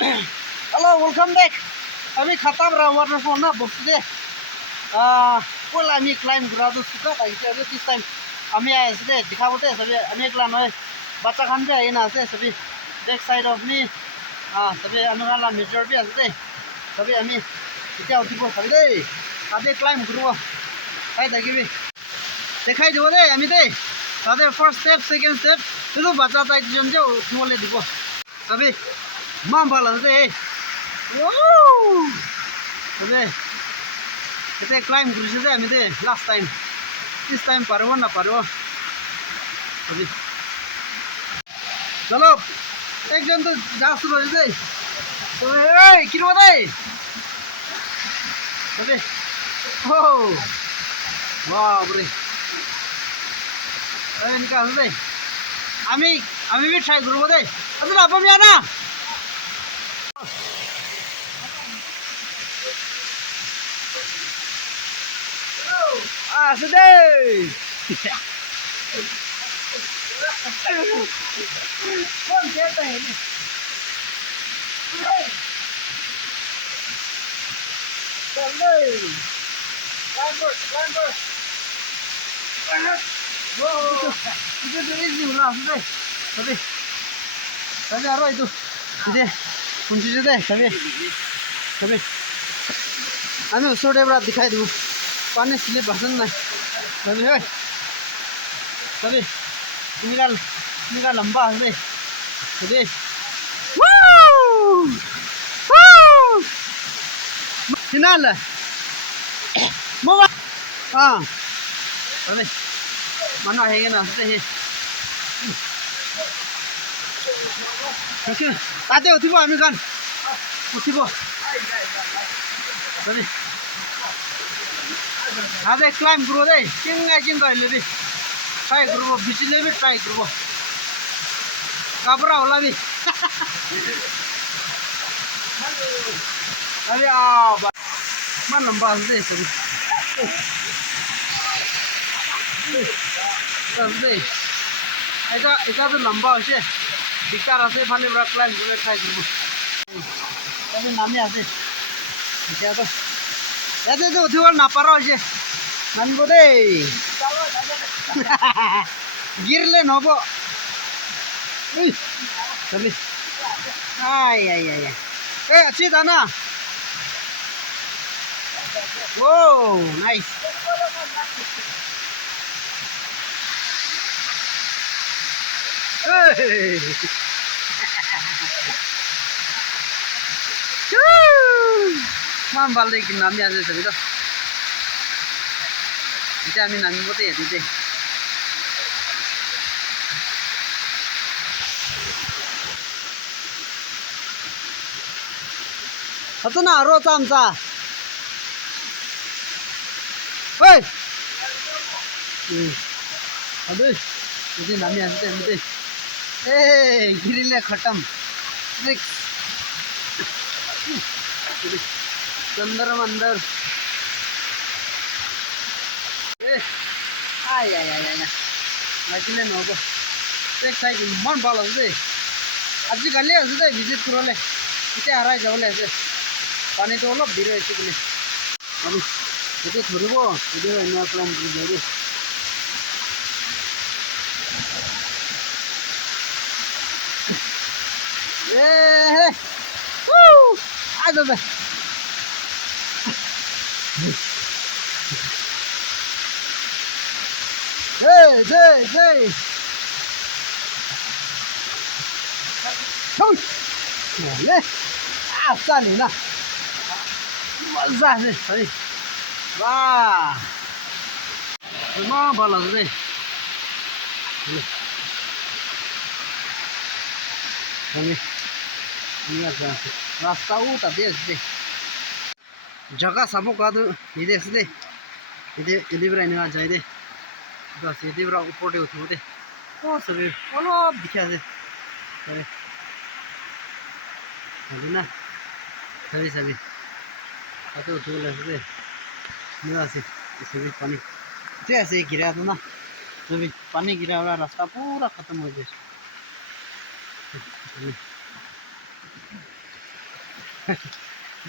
Hello, welcome back. अभी खत्म रहा वाटरफॉल ना बसते पोल आम्ही क्लाइम करा सुखा था दिस टाइम आम्ही आए से दिखावते सभी आम्ही एकला नय बच्चा खान भी आए ना से सभी बैक साइड ऑफ मी सभी अनुगाला मेजर भी आते सभी आम्ही इतना उठी को सभी दे आधे क्लाइम करो काय दागी भी देखाई दो दे आम्ही दे आधे फर्स्ट स्टेप सेकंड स्टेप तो बच्चा था जन जो मोले दिखो सभी मां बाला दे अबे kita climb terus aja ini deh last time this time paruh na paruh अभी चलो एक जन तो जा शुरू हो जाए तो ए किरो दे अबे हो वाह बरे अरे निकाल दे आम्ही भी ट्राय करू दे अजून आपण या ना sedih. Kok siapa ini? Sedih. Lanjut. Wow. Itu easy lah, sedih. Tapi apa itu? Ini kunci sudah, tapi. Anu sudah berat dikai dulu. पानी स्लिप भसन ना सभी है सभी निकाल लंबा है सभी फिनाल मोबा हाँ सभी मना है ना सही क्योंकि ताते उठी बो आमी कान उठी बो सभी आधे क्लाइम करो दे किंग ले दे ट्राई करो बिचले भी ट्राई करो घबरा होला भी अरे मन लंबा दे सभी दे एका तो लंबा होशे दिक्कत आसे फाले बड़ा क्लाइम करे ट्राई करो अभी नामी आसे क्या तो ऐसे तो उठिबल ना पारो जे मानबो दे गिरले नबो चली आय ए अच्छी था ना ओ नाइस मान बाल देखिए नामी आज सभी तो इसे हमें नामी बोलते हैं इसे अच्छा ना रोज आमचा ओए अबे इसे नामी आज इसे ए गिरिले खत्म चंद्रम अंदर आय लगे नब एक साइड इमान भल आज आजिकाली आज भिजिट करले इतना हराई जाबले पानी तो अलग धीरे बोले अभी ये धरब ये प्लान कर आ जा Hey! Thôi! Lên! Ra này nào! Ra đây! Đây! Wow! Nó bao lần đây! Đây! Ini ada rasta uta deh. Jaga sabu kadu ini deh. Ini berani aja deh. बस ये देवरा ऊपर दे उठो दे ओ सभी अलग दिखा दे अरे अभी ना सभी आते उठो ले दे मेरा से सभी पानी जैसे गिरा था ना सभी पानी गिरा हुआ रास्ता पूरा खत्म हो गया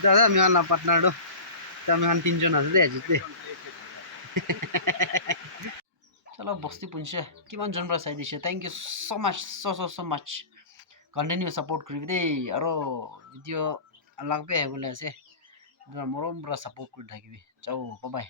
দাদা আমি না পার্টনার আমি তিনজন আছে দেই আজি চলো বস্তি পুঞ্চে কিমান জন পৰা চাই দিছে thank you so much so much continue support কৰিবি দেই আৰু ভিডিঅ' লাগবে বোলে আছে মৰম পৰা সাপোর্ট কৰি থাকিবি যাও বাই বাই